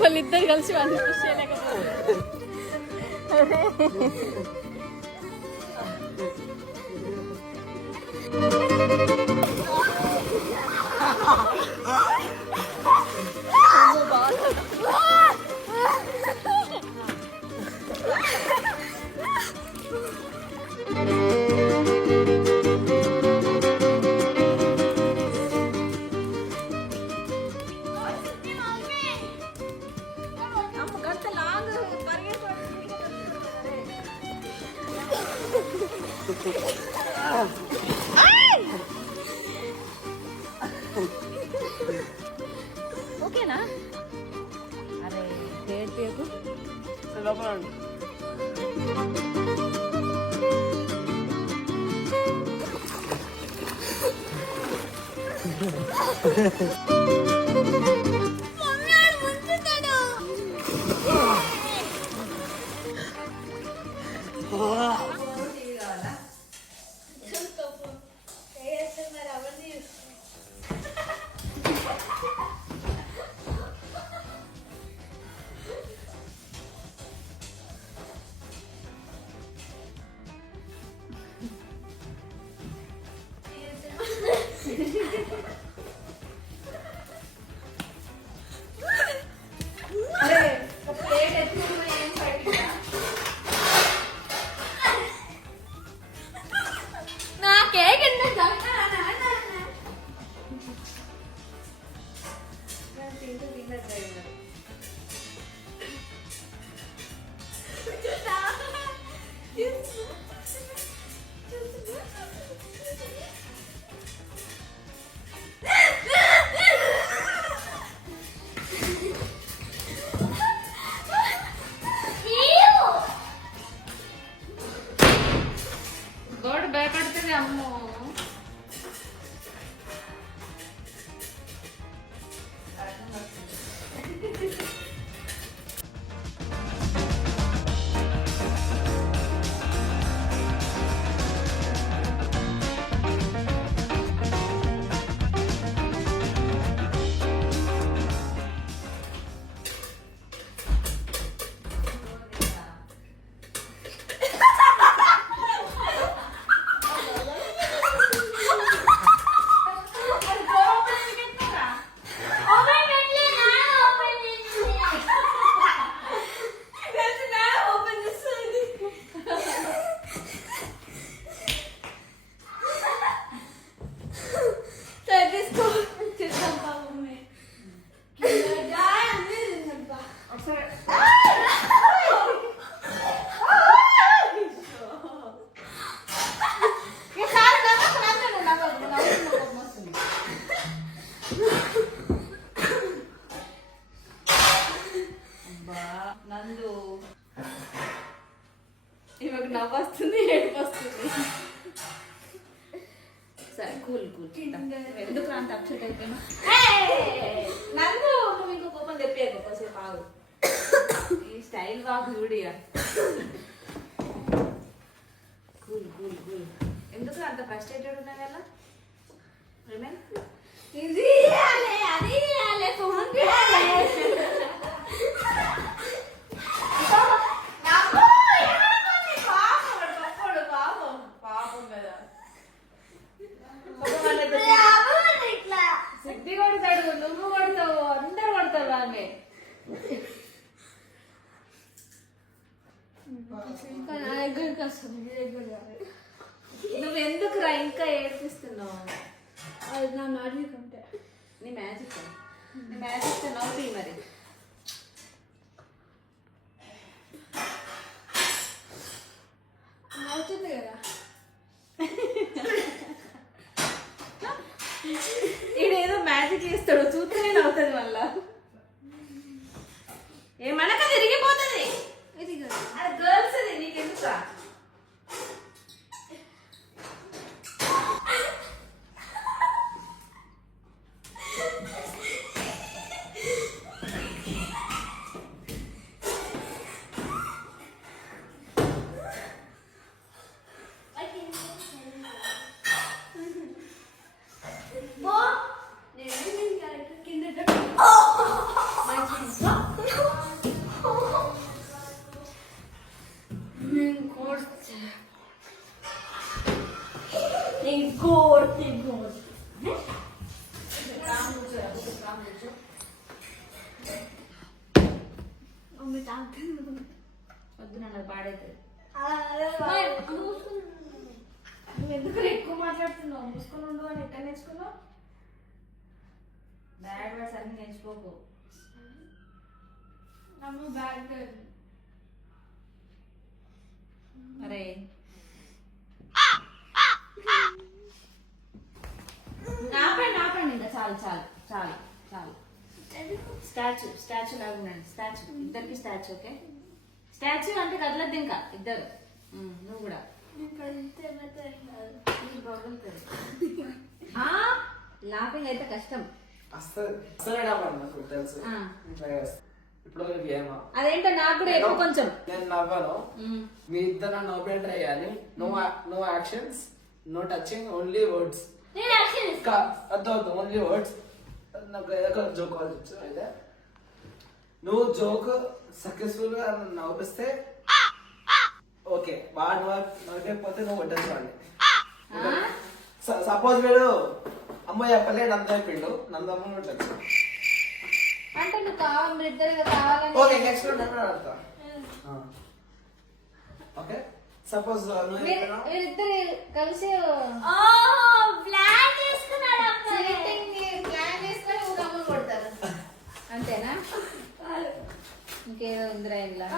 వాళ్ళిద్దరు కలిసి వాడిని పుష్ చేయలేకపోతే ఓకేనా? అరే పేరు గోడు భయపడుతుంది అమ్మో. నందు ఇవాళ నవ్వు వస్తుంది, ఏడుపు వస్తుంది. సరే కూల్ ఎందుకు అంత అప్సెట్ అయిపోయినా? నందు నువ్వు ఇంకో కోపం తెప్పేది కాసేపు ఆగు. ఈ style walk Chudiyan. Cool cool cool. ఎందుకు అంత ఫ్రస్ట్రేటెడ్ ఉన్నాయి కదా? ఇది అది ఫోన్ సిద్ధి కొడతాడు, నువ్వు కొడతావు, అందరు కొడతారు వాడిని. నువ్వు ఎందుకురా ఇంకా ఏడ్పిస్తున్నావు? అది నా మ్యాజిక్ అంటే. నీ మ్యాజిక్ నవ్వుతీ మరి. అవుతుంది కదా. ఈడేదో మ్యాజిక్ చేస్తాడు, చూస్తూనే నవ్వుతుంది మళ్ళా. ఏమనక తిరిగిపోతుంది. ఇది గర్ల్స్ అది నీకెందుకు? వద్దు నన్ను పాడైతుంది. నువ్వు ఎందుకు ఎక్కువ మాట్లాడుతున్నావు? మూసుకొని ఉండు అని ఎక్కడ నేర్చుకున్నావు? బ్యాడ్ వర్డ్స్ అన్ని నేర్చుకోకు. అరే నాపండి ఇంకా చాలు చాలు చాలు చాలు. స్టాచ్యూ లాగా ఉండండి. స్టాచ్యూ ఇద్దరికి స్టాచ్యూ. ఓకే స్టాచ్యూ అంటే కదలద్దు ఇంకా ఇద్దరు. నువ్వు కూడా లాఫింగ్ అయితే కష్టం. అదేంటో నాకు కూడా ఎక్కువ కొంచెం. నేను నవ్వను, మీ ఇద్దరు నవ్వే ట్రై చేయాలి. No actions, no touching, only words. వద్దు ఓన్లీ వర్డ్స్. నాకు ఏదో జోక్ కావాలి అయితే నువ్వు జోక్ సక్సెస్ఫుల్ గా నవ్విస్తే ఓకే, వాడు నవ్వకపోతే నువ్వు వడ్డేసుకోండి. సపోజ్ వీడు అమ్మ చెప్పలే నంద చెప్పిండు, నందమ్మ ఉంటుంది అంటే నువ్వు కావాలి, మీరు ఇద్దరు కావాలని. ఓకే నెక్స్ట్ అడతా. ఓకే సపోజ్ మీరిద్దరు కలిసి ప్లాన్ చేసుకొని ఊరమ్మ కొడతారు అంతేనా? ఇంకేదో ఇందిరా ఇలా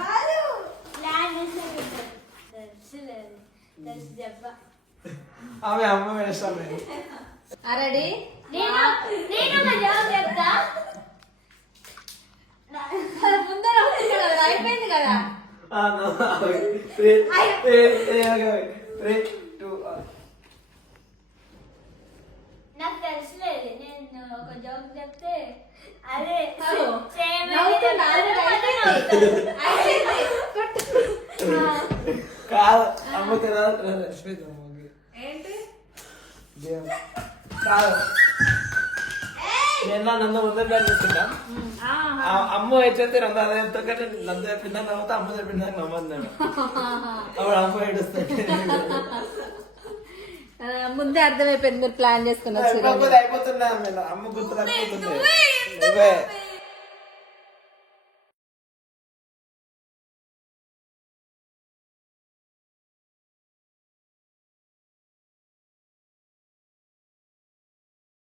ఆమె అమ్మ వేస్తామే. రెడీ? ముందర అయిపోయింది కదా. నాకు తెలుసులేదు, నేను ఒక జోక్ చెప్తే అదే కాదు అమ్మకి ఏంటి కాదు నేను నంద ముందే ప్లాన్ చేసుకుంటా. అమ్మ వచ్చేస్తే నంద అదే చెప్తా, నంద చెప్పిందా నవ్వుతా, అమ్మ చెప్పిందా నమ్మదు. అప్పుడు అమ్మ ఏడుస్తాడు. ముందే అర్థమైపోయింది మీరు ప్లాన్ చేసుకున్నారు. అయిపోతున్నా అమ్మ గుర్తు రాకపోతుంది.